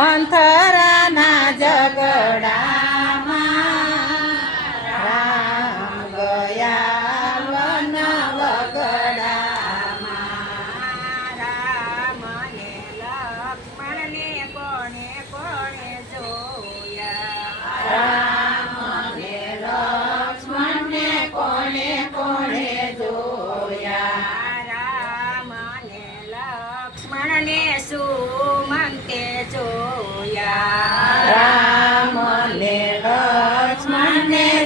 One mantra.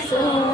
Jesus.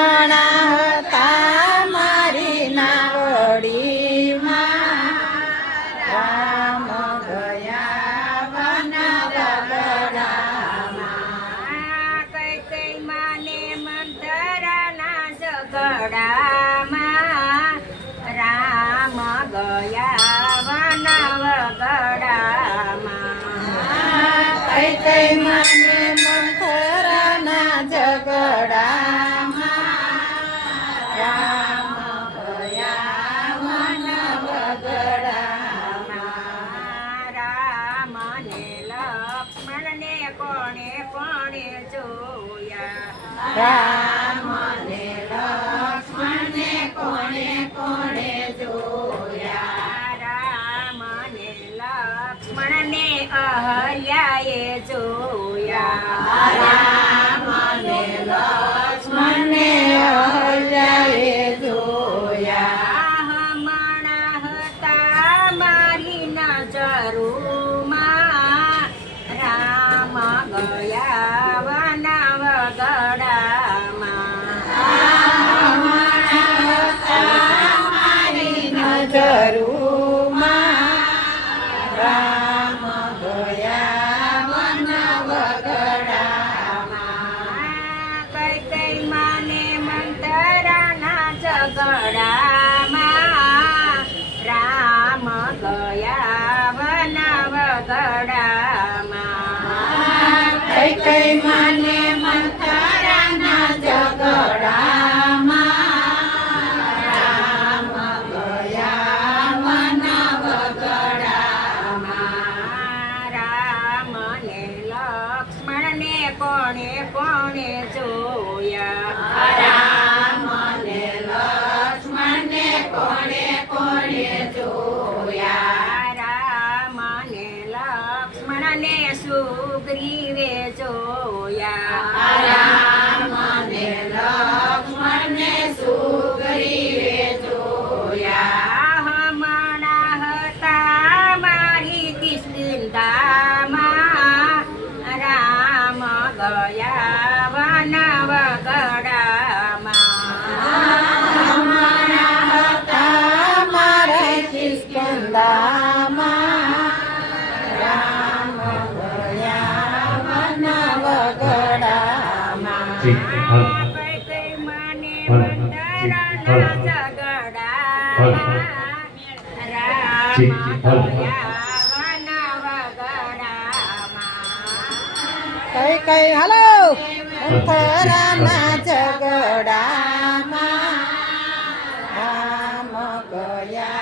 મને મથરાના ઝઘડામાં રામ ભયા મન બગડામાં રામને લક્ષ્મણને કોણે કોણે જોયા? મણને અહલ્યાએ જોયા. રામને લક્ષ્મણને અહલ્યાએ જોયા મણા હતા મારી નજરો. my વૃંદામાં રામ ગયા વન વગડામાં કઈ મને વંદરા જગડામાં કઈ કઈ હલો અંતરાના જગડામાં રામ ગયા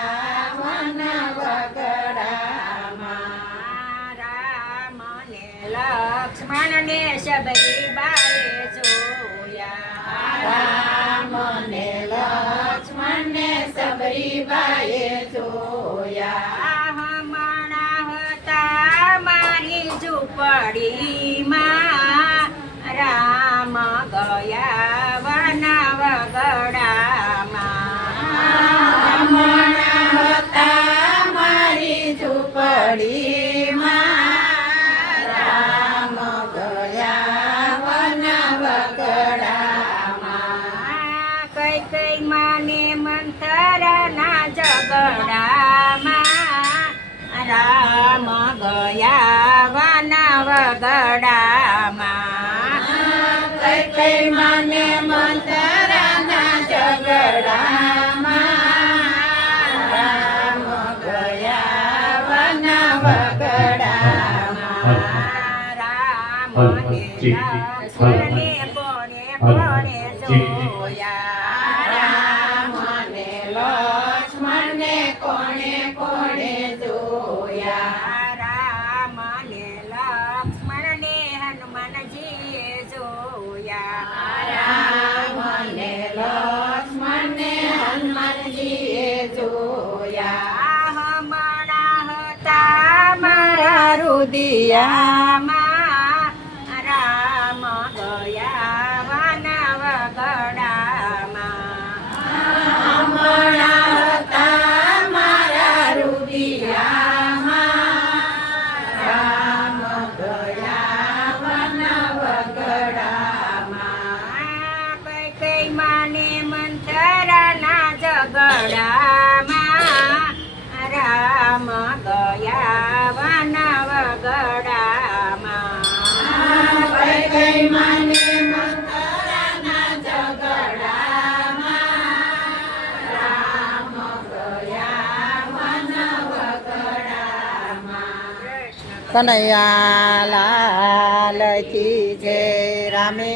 મને શબરી બારે જોયા. રામ ને લક્ષ્મણ ને શબરી બાએ જોયા. ને મંતરના ઝઘડામાં રામ ગયા વાના વગડામાં કઈ કઈ મને મંતરના ઝઘડામાં રામ ગયા વાના વગડામાં રામ ગયા দিয়া કનૈયા લાલ કી જય રામે.